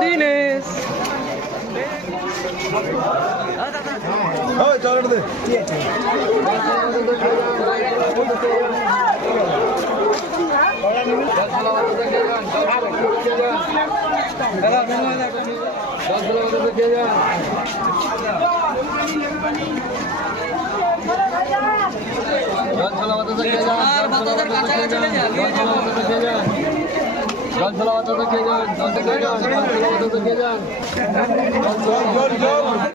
দিনেশ। কাছাকাছি চলে যা নিয়ে জল ছলা খেয়ে যান জল খেয়ে জল খেয়ে যান।